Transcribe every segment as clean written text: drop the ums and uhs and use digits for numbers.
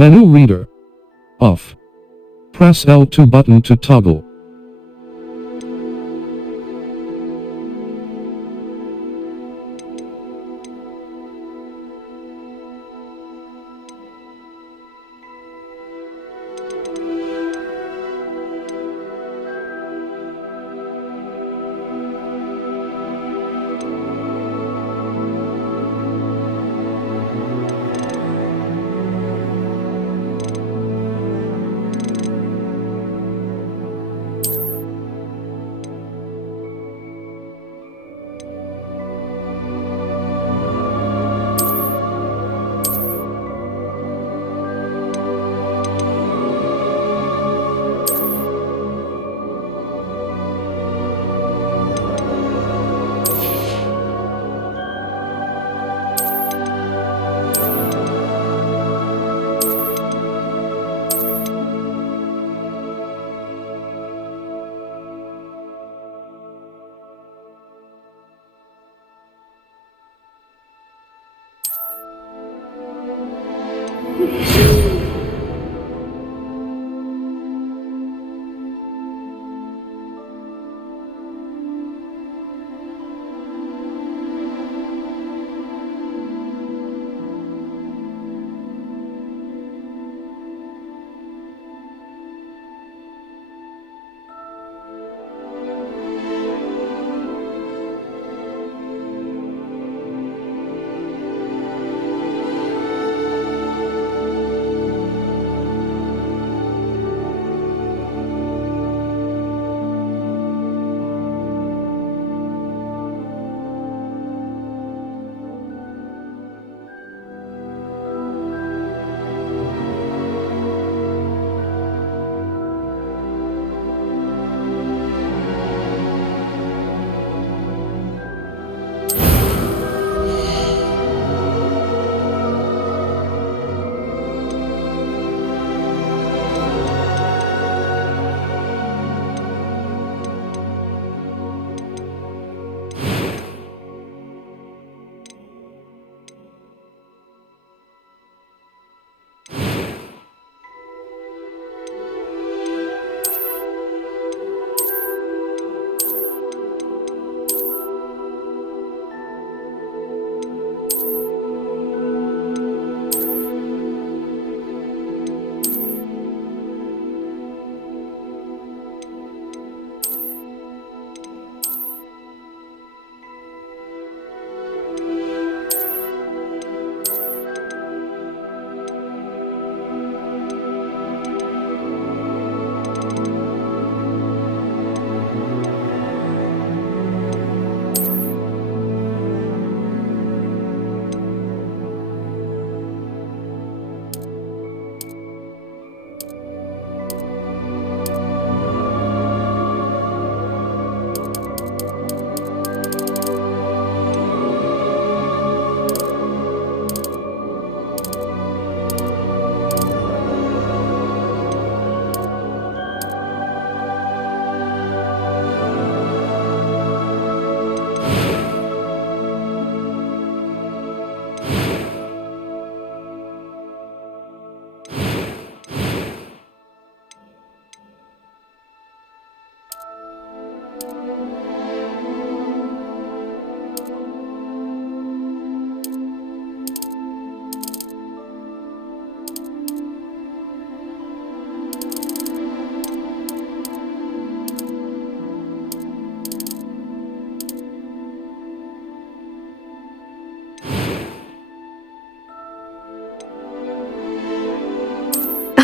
Menu reader. Off. Press L2 button to toggle.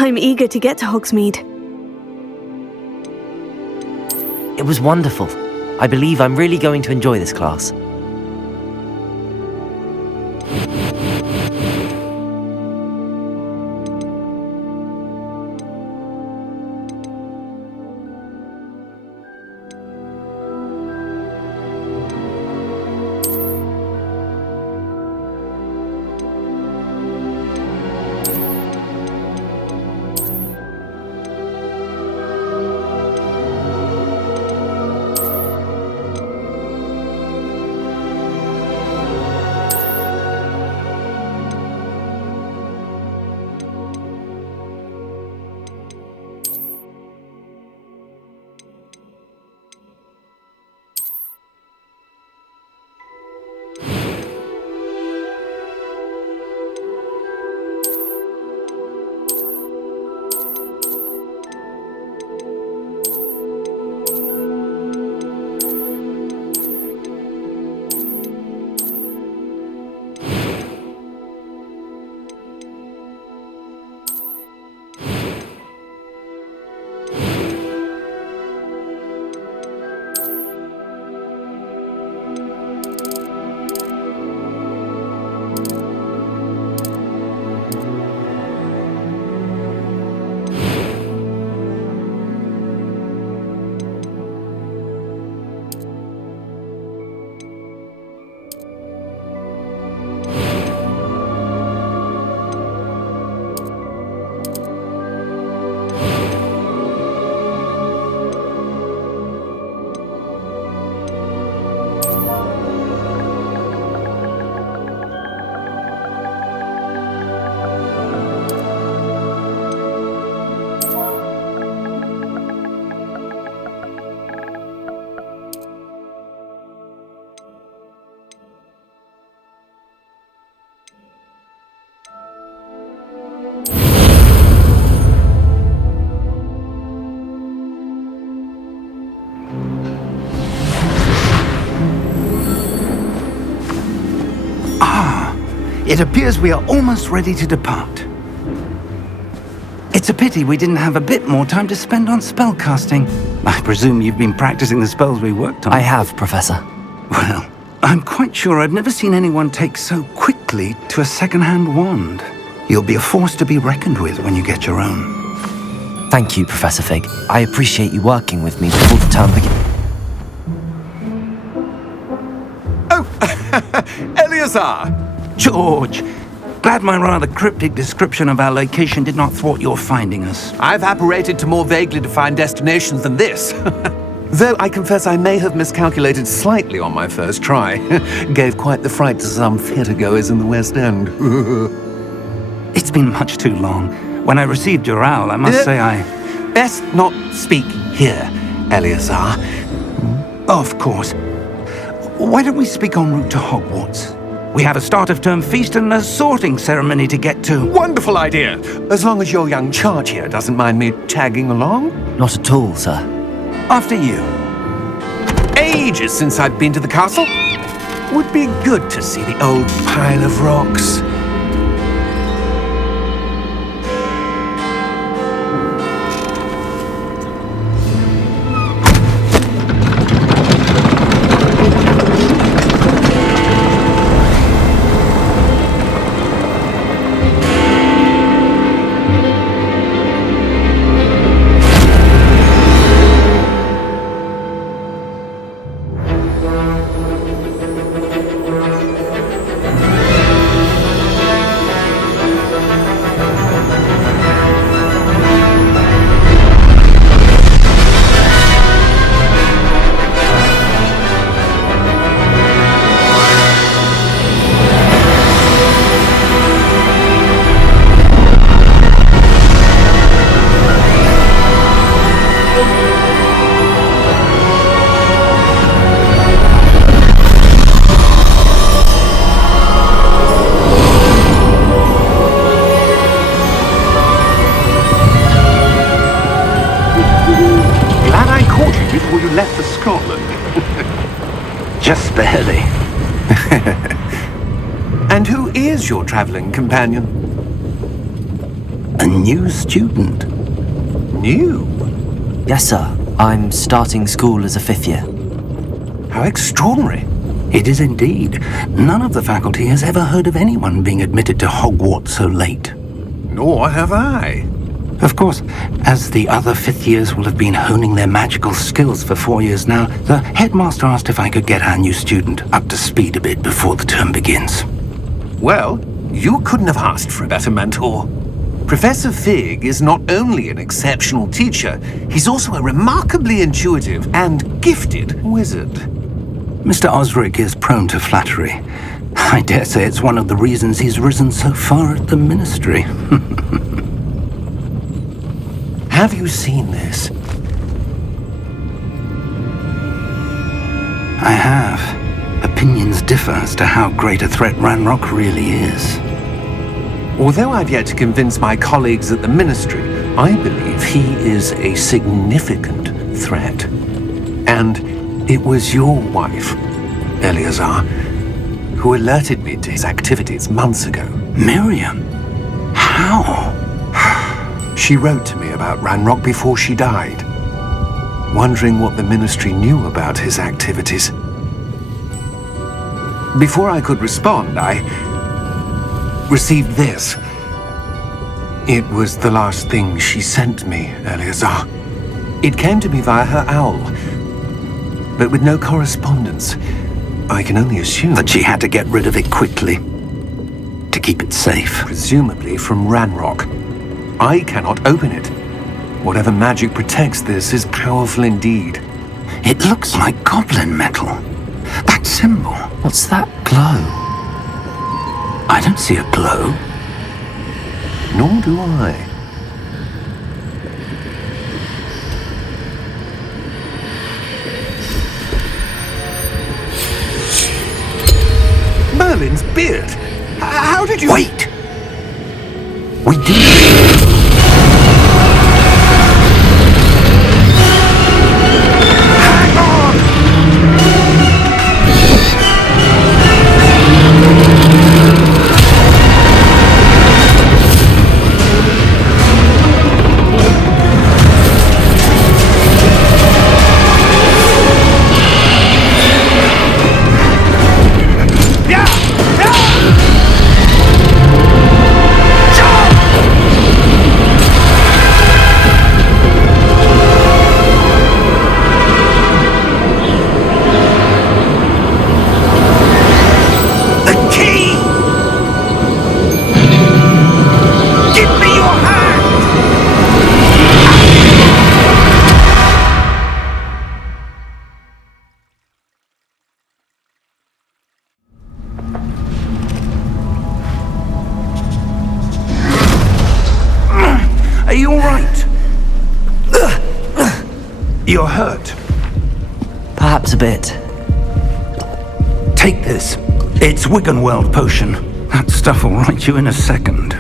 I'm eager to get to Hogsmeade. It was wonderful. I believe I'm really going to enjoy this class. It appears we are almost ready to depart. It's a pity we didn't have a bit more time to spend on spellcasting. I presume you've been practicing the spells we worked on. I have, Professor. Well, I'm quite sure I've never seen anyone take so quickly to a second-hand wand. You'll be a force to be reckoned with when you get your own. Thank you, Professor Fig. I appreciate you working with me before the term begins. Oh, Eleazar! George, glad my rather cryptic description of our location did not thwart your finding us. I've apparated to more vaguely defined destinations than this. Though I confess I may have miscalculated slightly on my first try. Gave quite the fright to some theatre-goers in the West End. It's been much too long. When I received your owl, I must say I... Best not speak here, Eleazar. Of course. Why don't we speak en route to Hogwarts? We have a start-of-term feast and a sorting ceremony to get to. Wonderful idea! As long as your young charge here doesn't mind me tagging along. Not at all, sir. After you. Ages since I've been to the castle. Would be good to see the old pile of rocks. Before you left for Scotland. Just barely. And who is your travelling companion? A new student. New? Yes, sir. I'm starting school as a 5th year. How extraordinary. It is indeed. None of the faculty has ever heard of anyone being admitted to Hogwarts so late. Nor have I. Of course, as the other 5th years will have been honing their magical skills for 4 years now, the headmaster asked if I could get our new student up to speed a bit before the term begins. Well, you couldn't have asked for a better mentor. Professor Fig is not only an exceptional teacher, he's also a remarkably intuitive and gifted wizard. Mr. Osric is prone to flattery. I dare say it's one of the reasons he's risen so far at the ministry. Have you seen this? I have. Opinions differ as to how great a threat Ranrock really is. Although I've yet to convince my colleagues at the Ministry, I believe he is a significant threat. And it was your wife, Eleazar, who alerted me to his activities months ago. Miriam? How? She wrote to me about Ranrock before she died, wondering what the Ministry knew about his activities. Before I could respond, I received this. It was the last thing she sent me, Eleazar. It came to me via her owl, but with no correspondence. I can only assume That she had to get rid of it quickly, to keep it safe. presumably from Ranrock. I cannot open it. Whatever magic protects this is powerful indeed. It looks like goblin metal. That symbol. What's that glow? I don't see a glow. Nor do I. Merlin's beard! How did you... Wait! We did. Hang on! hurt? Perhaps a bit. Take this. It's Wiggenweld potion. That stuff will right you in a second.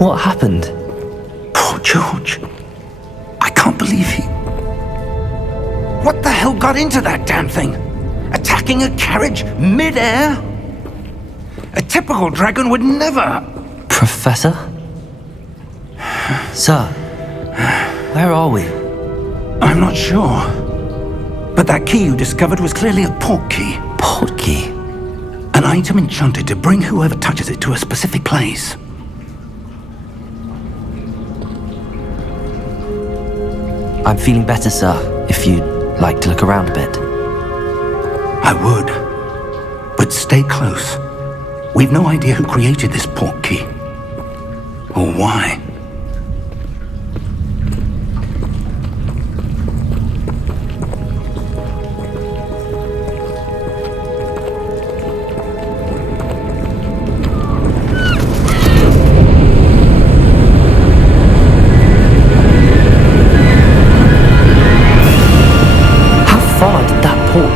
What happened? Poor George. I can't believe he... What the hell got into that damn thing? Attacking a carriage mid-air? A typical dragon would never... Professor? Sir, where are we? I'm not sure. But that key you discovered was clearly a port key. Port key? An item enchanted to bring whoever touches it to a specific place. I'm feeling better, sir, if you'd like to look around a bit. I would. But stay close. We've no idea who created this port key. Or why.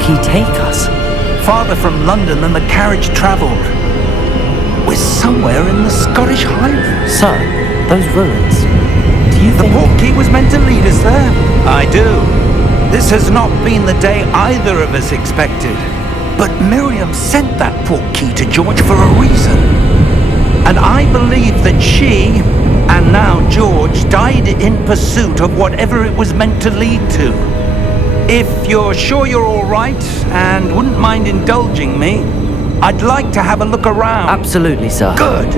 He take us? Farther from London than the carriage travelled. We're somewhere in the Scottish Highlands. Sir, those ruins. Do you think... The port key was meant to lead us there? I do. This has not been the day either of us expected. But Miriam sent that port key to George for a reason. And I believe that she, and now George, died in pursuit of whatever it was meant to lead to. If you're sure you're all right and wouldn't mind indulging me, I'd like to have a look around. Absolutely, sir. Good.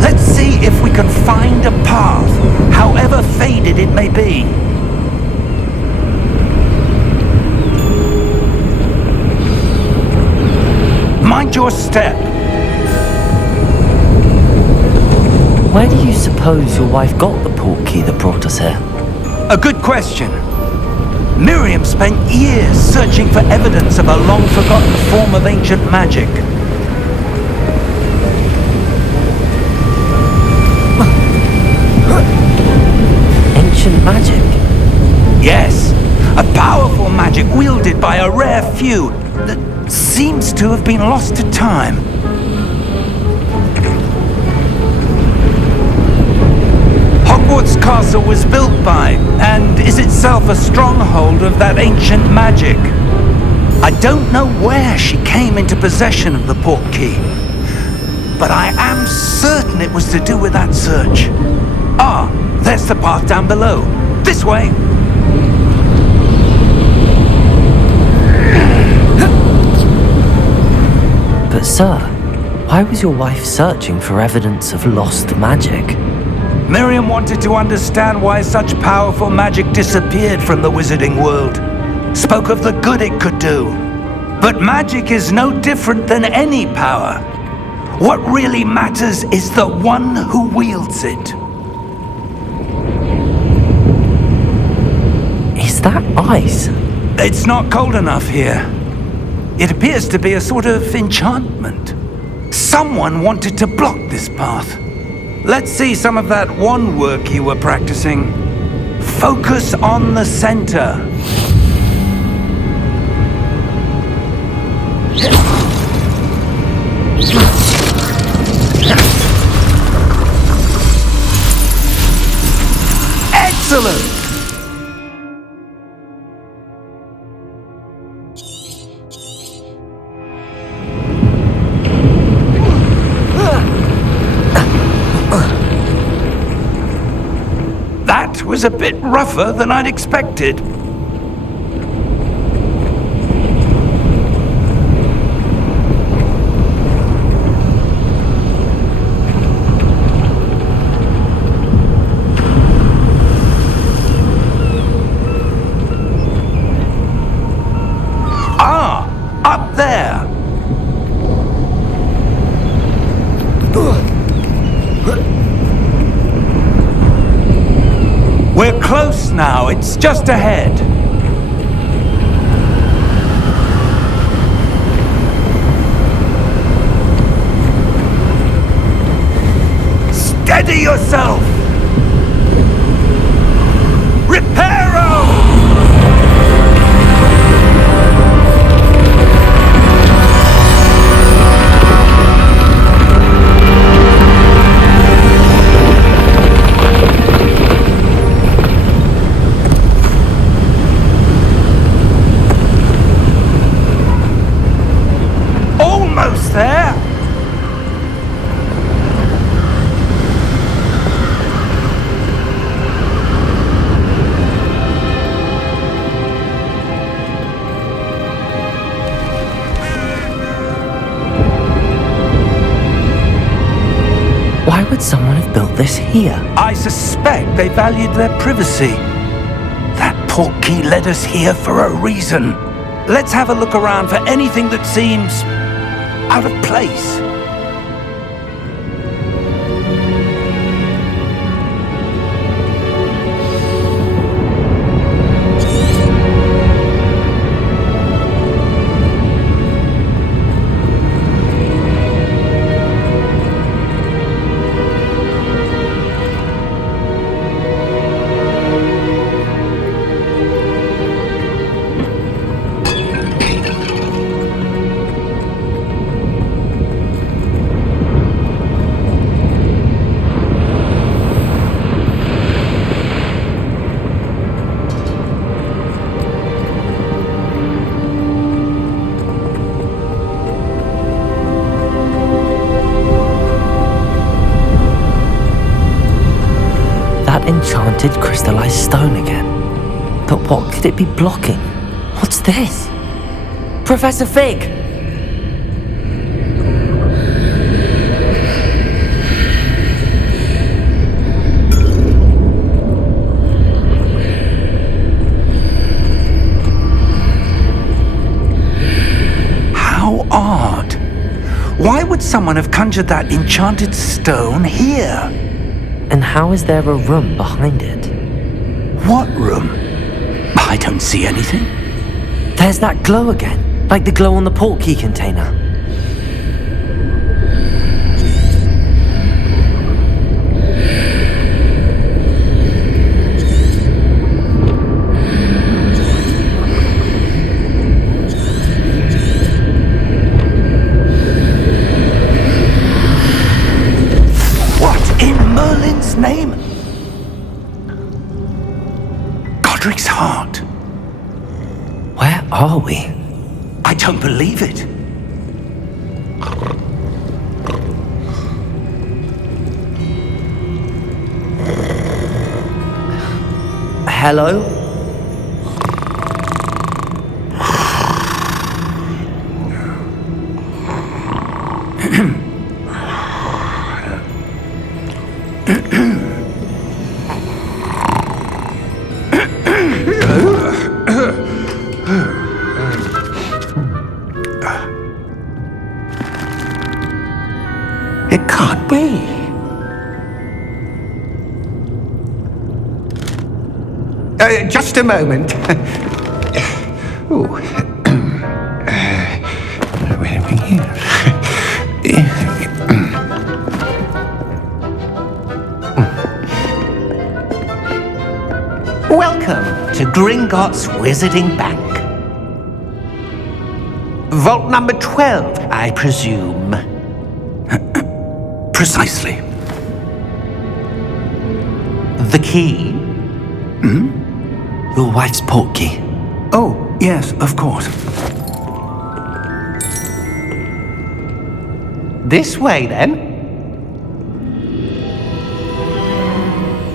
Let's see if we can find a path, however faded it may be. Mind your step. Where do you suppose your wife got the port key that brought us here? A good question. Miriam spent years searching for evidence of a long-forgotten form of ancient magic. Ancient magic? Yes, a powerful magic wielded by a rare few that seems to have been lost to time. Hogwarts Castle was built by, and is itself a stronghold of that ancient magic. I don't know where she came into possession of the port key, but I am certain it was to do with that search. Ah, there's the path down below. This way! But sir, why was your wife searching for evidence of lost magic? Miriam wanted to understand why such powerful magic disappeared from the wizarding world. Spoke of the good it could do. But magic is no different than any power. What really matters is the one who wields it. Is that ice? It's not cold enough here. It appears to be a sort of enchantment. Someone wanted to block this path. Let's see some of that wand work you were practicing. Focus on the center. Excellent! That was a bit rougher than I'd expected. Ah, up there. We're close now, it's just ahead. Steady yourself! Reparo! Almost there! Why would someone have built this here? I suspect they valued their privacy. That portkey led us here for a reason. Let's have a look around for anything that seems out of place. Enchanted crystallized stone again. But what could it be blocking? What's this? Professor Fig! How odd. Why would someone have conjured that enchanted stone here? And how is there a room behind it? What room? I don't see anything. There's that glow again, like the glow on the portkey container. Name? Godric's heart. Where are we? I don't believe it. Hello? It can't be. Just a moment. Ooh. Wait a minute here. Welcome to Gringotts Wizarding Bank. Vault number 12, I presume. Precisely. The key? Your wife's portkey. Oh, yes, of course. This way, then.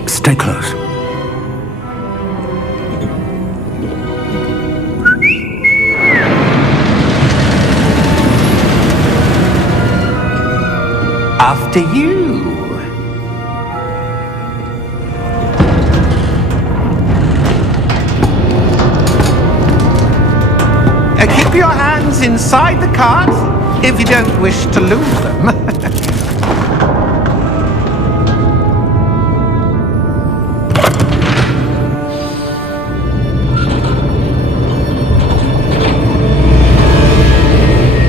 Stay close. After you. Keep your hands inside the cart if you don't wish to lose them.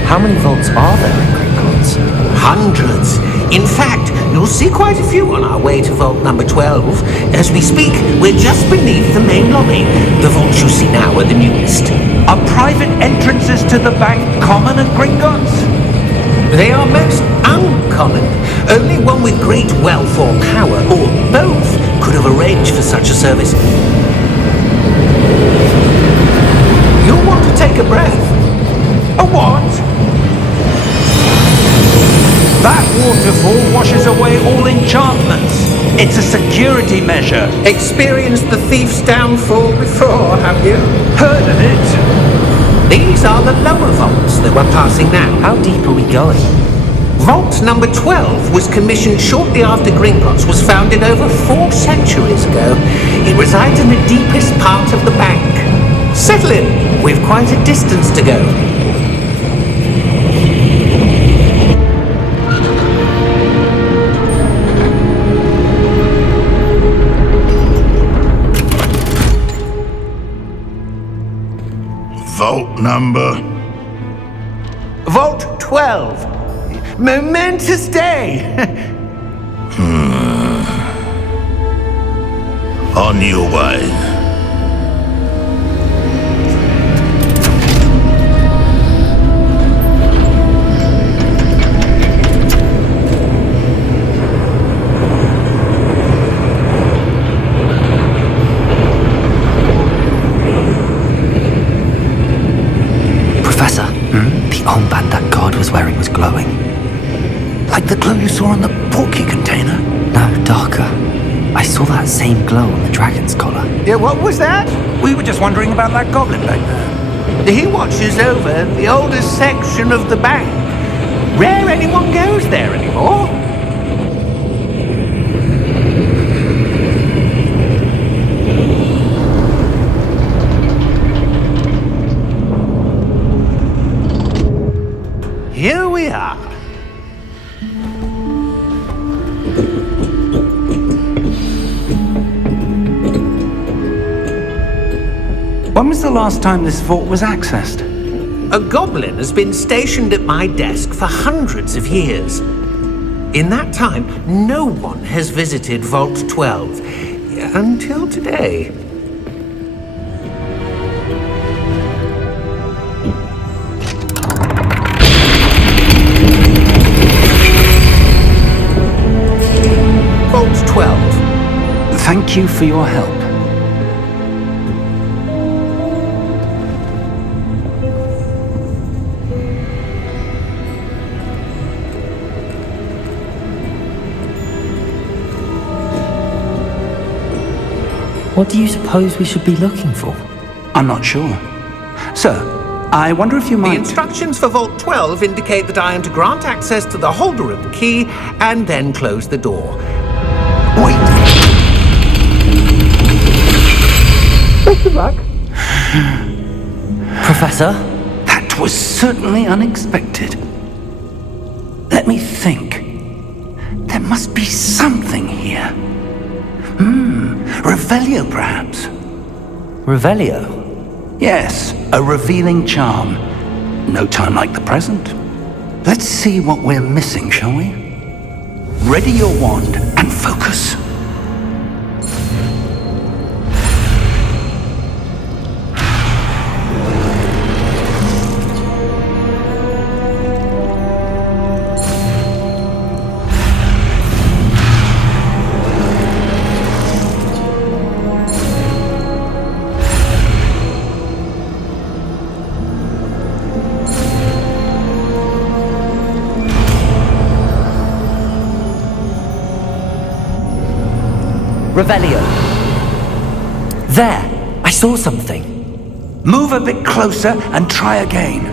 How many vaults are there in Gringotts? Hundreds. In fact, you'll see quite a few on our way to vault number 12. As we speak, we're just beneath the main lobby. The vaults you see now are the newest. Are private entrances to the bank common at Gringotts? They are most uncommon. Only one with great wealth or power, or both, could have arranged for such a service. You'll want to take a breath. A what? That waterfall washes away all enchantments. It's a security measure. Experienced the thief's downfall before, have you? Heard of it? These are the lower vaults that we're passing now. How deep are we going? Vault number 12 was commissioned shortly after Gringotts was founded over 4 centuries ago. It resides in the deepest part of the bank. Settle in. We've quite a distance to go. Vault number? Vault 12. Momentous day. On your way. Professor, the armband that guard was wearing was glowing. Like the glow you saw on the portkey container? No, darker. I saw that same glow on the dragon's collar. Yeah, what was that? We were just wondering about that goblin back there. He watches over the oldest section of the bank. Rare anyone goes there anymore. Here we are. When was the last time this vault was accessed? A goblin has been stationed at my desk for hundreds of years. In that time, no one has visited Vault 12 until today. Vault 12. Thank you for your help. What do you suppose we should be looking for? I'm not sure. Sir, I wonder if you The might... instructions for Vault 12 indicate that I am to grant access to the holder of the key and then close the door. Wait! Best of luck. Professor? That was certainly unexpected. Let me think. There must be something here. Revelio, perhaps? Revelio? Yes, a revealing charm. No time like the present. Let's see what we're missing, shall we? Ready your wand and focus. Revelio. There! I saw something. Move a bit closer and try again.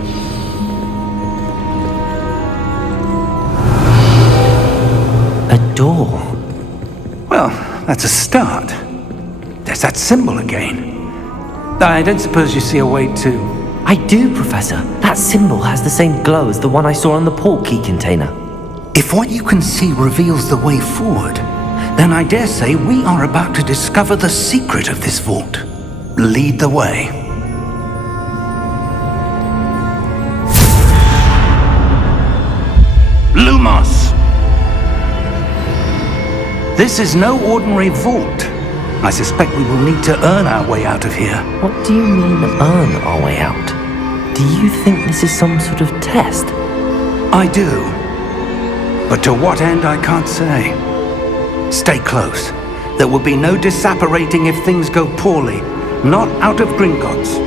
A door. Well, that's a start. There's that symbol again. I don't suppose you see a way to... I do, Professor. That symbol has the same glow as the one I saw on the portkey container. If what you can see reveals the way forward, then I dare say we are about to discover the secret of this vault. Lead the way. Lumos! This is no ordinary vault. I suspect we will need to earn our way out of here. What do you mean, earn our way out? Do you think this is some sort of test? I do. But to what end, I can't say. Stay close. There will be no disapparating if things go poorly. Not out of Gringotts.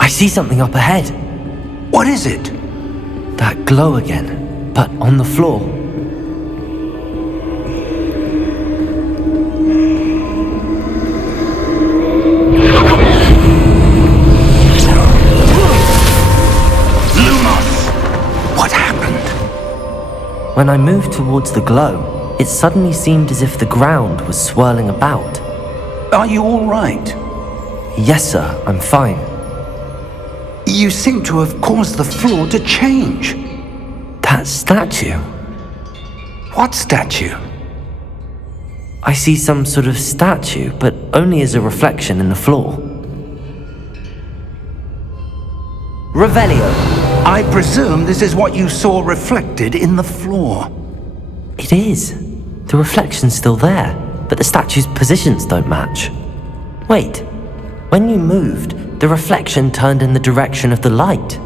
I see something up ahead. What is it? That glow again, but on the floor. Lumos! What happened? When I moved towards the glow, it suddenly seemed as if the ground was swirling about. Are you all right? Yes, sir, I'm fine. You seem to have caused the floor to change. That statue. What statue? I see some sort of statue, but only as a reflection in the floor. Revelio. I presume this is what you saw reflected in the floor. It is. The reflection's still there, but the statue's positions don't match. Wait, when you moved, the reflection turned in the direction of the light.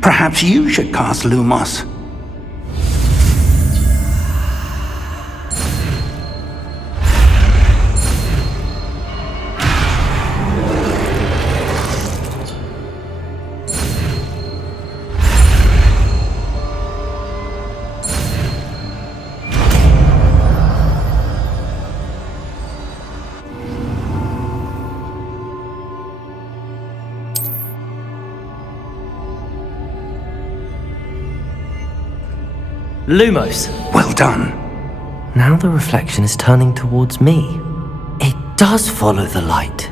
Perhaps you should cast Lumos. Lumos. Well done. Now the reflection is turning towards me. It does follow the light.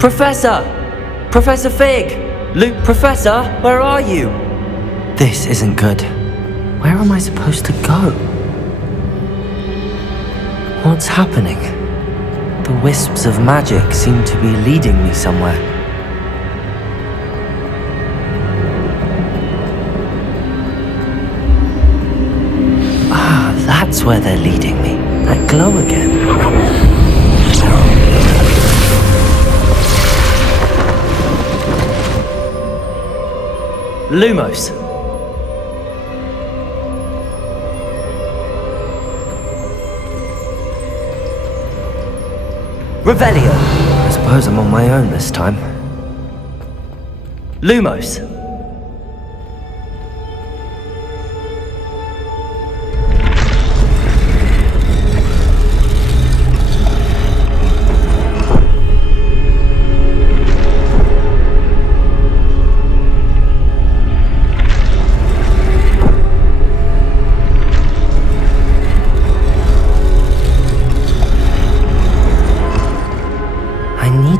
Professor! Professor Fig! Luke, Professor, where are you? This isn't good. Where am I supposed to go? What's happening? The wisps of magic seem to be leading me somewhere. Ah, that's where they're leading me. That glow again. Lumos. Revelio. I suppose I'm on my own this time. Lumos!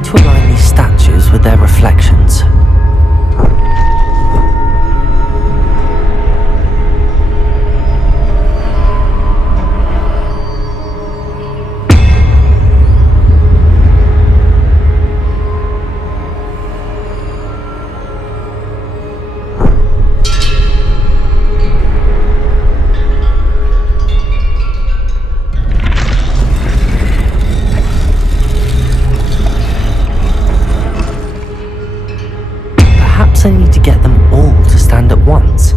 To align these statues with their reflections. Perhaps I need to get them all to stand at once.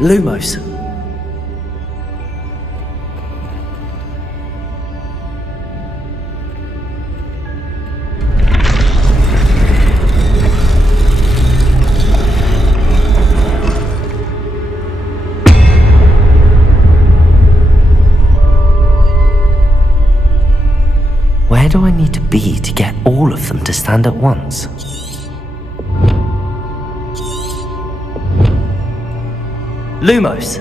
Lumos. Where do I need to be to get all of them to stand at once? Lumos!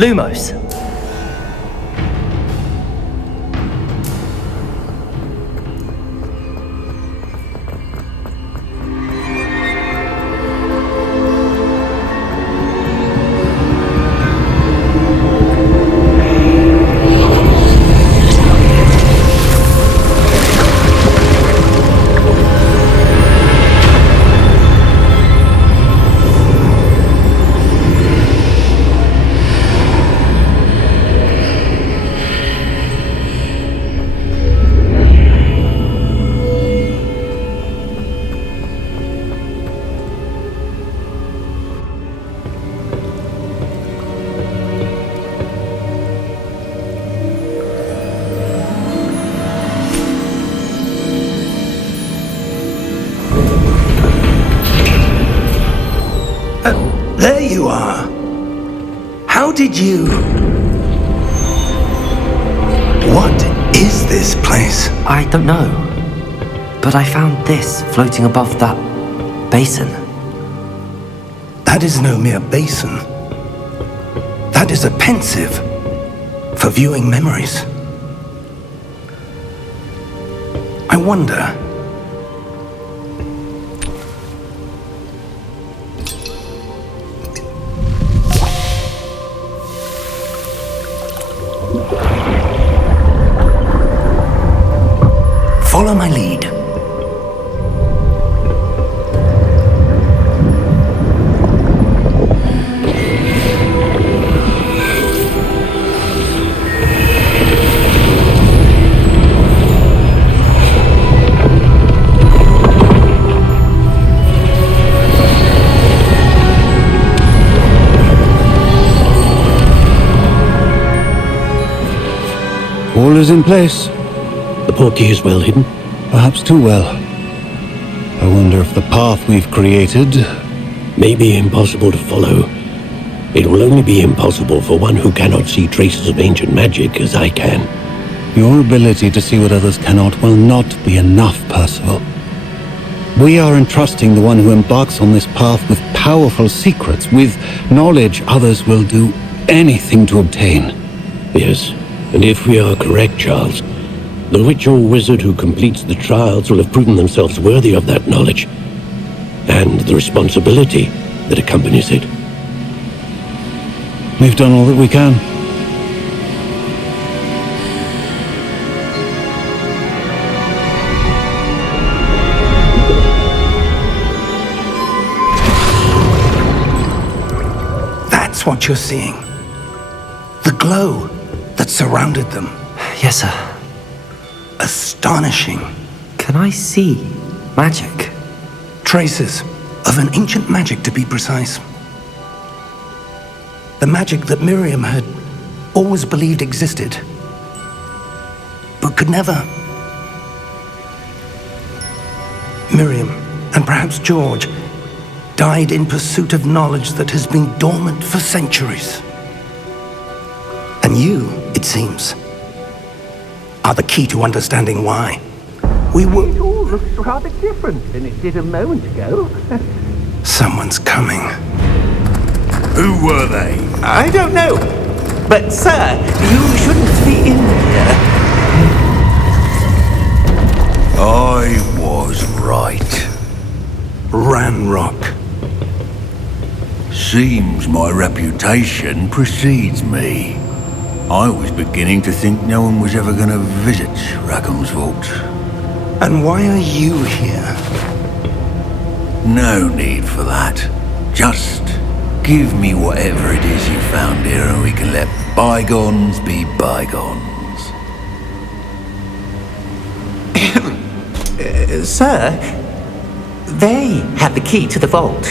Lumos. you are. How did you... What is this place? I don't know. But I found this floating above that basin. That is no mere basin. That is a pensive for viewing memories. I wonder... Follow my lead. All is in place. The portkey is well hidden. Perhaps too well. I wonder if the path we've created... May be impossible to follow. It will only be impossible for one who cannot see traces of ancient magic as I can. Your ability to see what others cannot will not be enough, Percival. We are entrusting the one who embarks on this path with powerful secrets, with knowledge others will do anything to obtain. Yes, and if we are correct, Charles, the witch or wizard who completes the trials will have proven themselves worthy of that knowledge, and the responsibility that accompanies it. We've done all that we can. That's what you're seeing. The glow that surrounded them. Yes, sir. Astonishing. Can I see magic? Traces of an ancient magic, to be precise. The magic that Miriam had always believed existed, but could never. Miriam, and perhaps George, died in pursuit of knowledge that has been dormant for centuries. And you, it seems, are the key to understanding why. We were... It all looks rather different than it did a moment ago. Someone's coming. Who were they? I don't know. But, sir, you shouldn't be in here. I was right. Ranrock. Seems my reputation precedes me. I was beginning to think no one was ever going to visit Rackham's vault. And why are you here? No need for that. Just give me whatever it is you found here and we can let bygones be bygones. Sir, they had the key to the vault.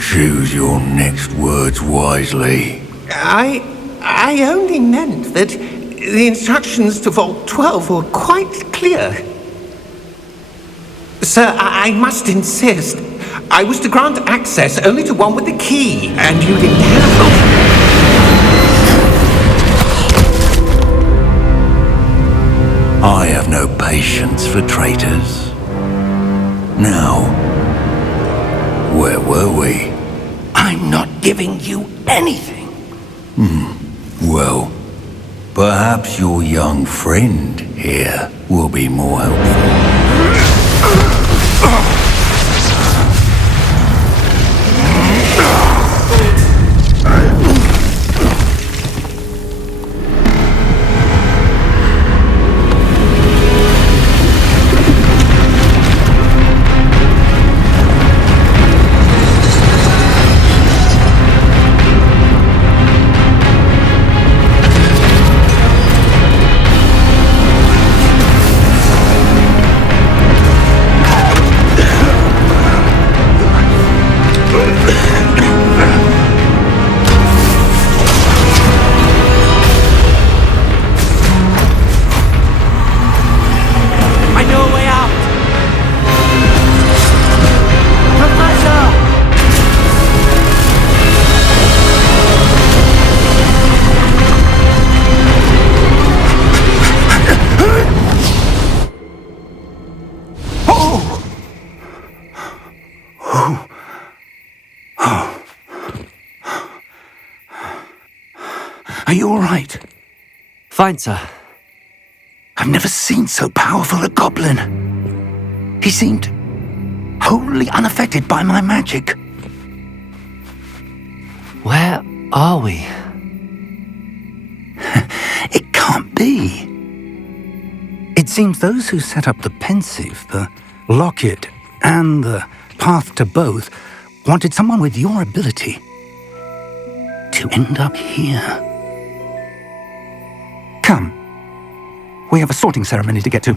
Choose your next words wisely. I only meant that the instructions to Vault 12 were quite clear. Sir, I must insist. I was to grant access only to one with the key, and you didn't have I have no patience for traitors. Now, where were we? I'm not giving you anything. Well, perhaps your young friend here will be more helpful. Are you all right? Fine, sir. I've never seen so powerful a goblin. He seemed wholly unaffected by my magic. Where are we? It can't be. It seems those who set up the pensive, the locket, and the path to both wanted someone with your ability to end up here. Come. We have a sorting ceremony to get to.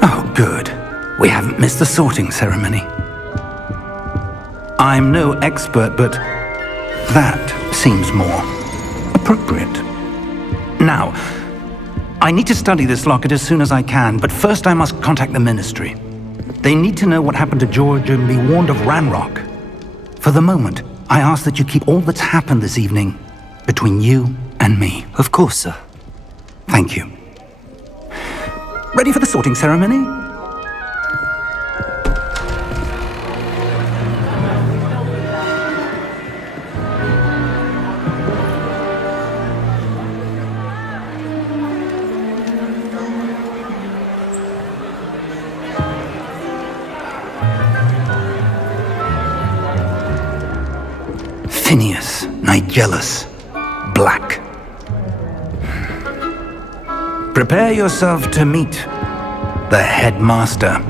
Oh, good. We haven't missed the sorting ceremony. I'm no expert, but that seems more appropriate. Now, I need to study this locket as soon as I can, but first I must contact the Ministry. They need to know what happened to George and be warned of Ranrock. For the moment, I ask that you keep all that's happened this evening between you and me. Of course, sir. Thank you. Ready for the sorting ceremony? Phineas, Nigellus, Black. Prepare yourself to meet the headmaster.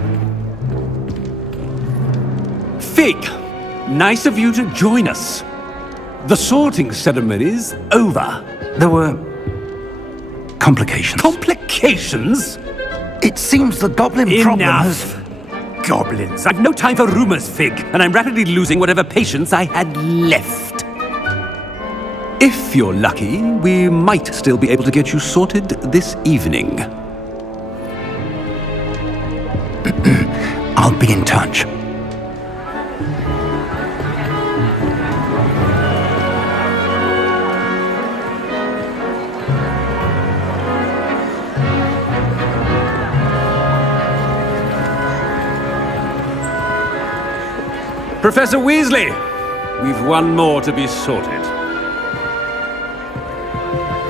Fig, nice of you to join us. The sorting ceremony's over. There were complications. Complications? It seems the goblin problem has... Goblins. I've no time for rumors, Fig, and I'm rapidly losing whatever patience I had left. If you're lucky, we might still be able to get you sorted this evening. I'll be in touch. Professor Weasley, we've one more to be sorted.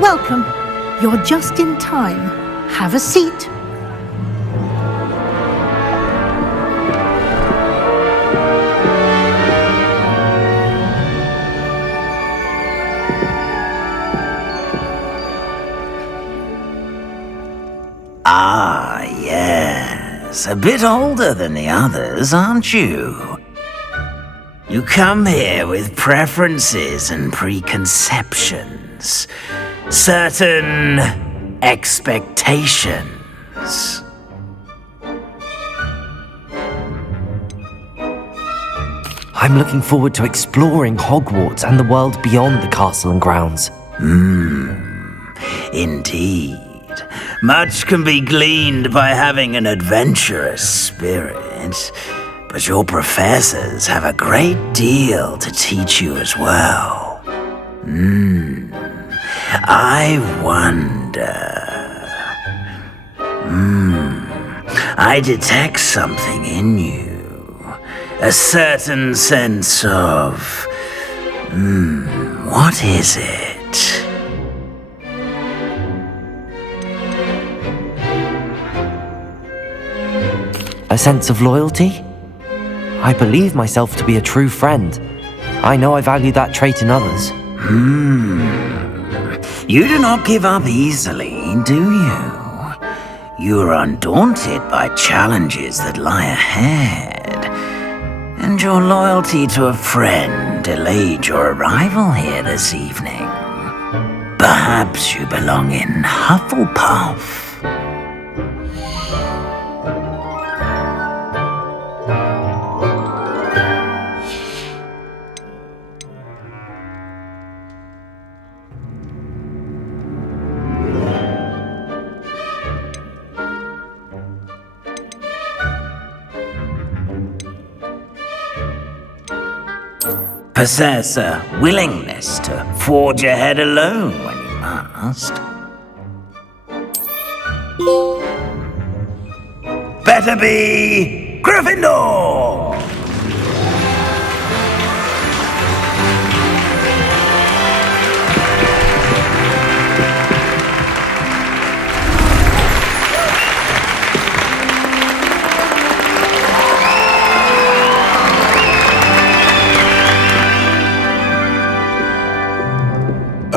Welcome. You're just in time. Have a seat. Ah, yes. A bit older than the others, aren't you? You come here with preferences and preconceptions. Certain expectations. I'm looking forward to exploring Hogwarts and the world beyond the castle and grounds. Indeed. Much can be gleaned by having an adventurous spirit, but your professors have a great deal to teach you as well. I wonder... I detect something in you. A certain sense of... what is it? A sense of loyalty? I believe myself to be a true friend. I know I value that trait in others. You do not give up easily, do you? You are undaunted by challenges that lie ahead. And your loyalty to a friend delayed your arrival here this evening. Perhaps you belong in Hufflepuff. Possess a willingness to forge ahead alone when you must. Better be Gryffindor!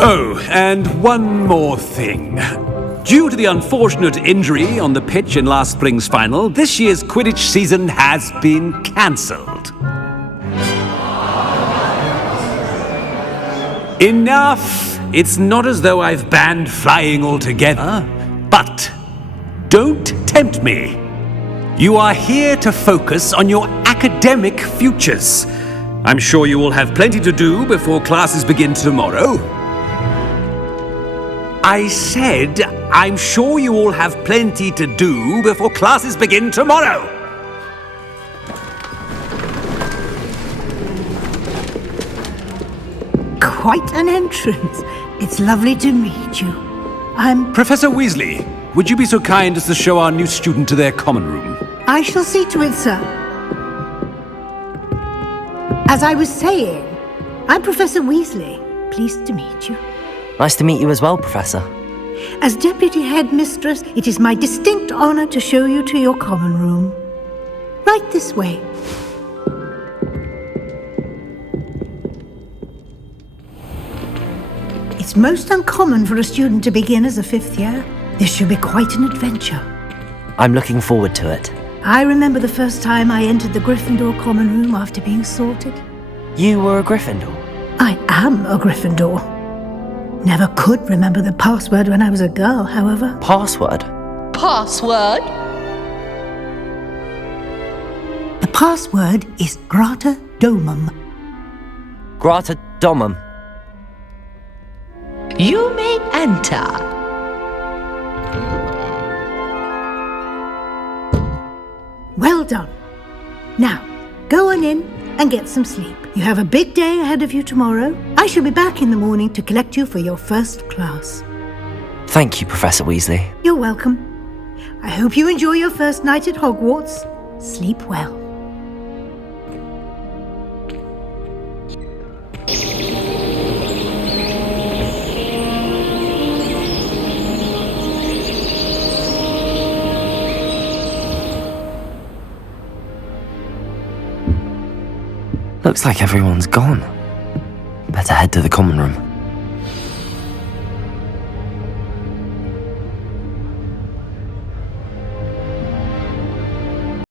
Oh, and one more thing. Due to the unfortunate injury on the pitch in last spring's final, this year's Quidditch season has been cancelled. Enough! It's not as though I've banned flying altogether, but don't tempt me. You are here to focus on your academic futures. I'm sure you will have plenty to do before classes begin tomorrow. I said, I'm sure you all have plenty to do before classes begin tomorrow. Quite an entrance. It's lovely to meet you. I'm... Professor Weasley, would you be so kind as to show our new student to their common room? I shall see to it, sir. As I was saying, I'm Professor Weasley. Pleased to meet you. Nice to meet you as well, Professor. As Deputy Headmistress, it is my distinct honor to show you to your common room. Right this way. It's most uncommon for a student to begin as a fifth year. This should be quite an adventure. I'm looking forward to it. I remember the first time I entered the Gryffindor common room after being sorted. You were a Gryffindor? I am a Gryffindor. Never could remember the password when I was a girl, however. Password? Password? The password is Grata Domum. Grata Domum. You may enter. Well done. Now, go on in and get some sleep. You have a big day ahead of you tomorrow. I shall be back in the morning to collect you for your first class. Thank you, Professor Weasley. You're welcome. I hope you enjoy your first night at Hogwarts. Sleep well. Looks like everyone's gone. Better head to the common room.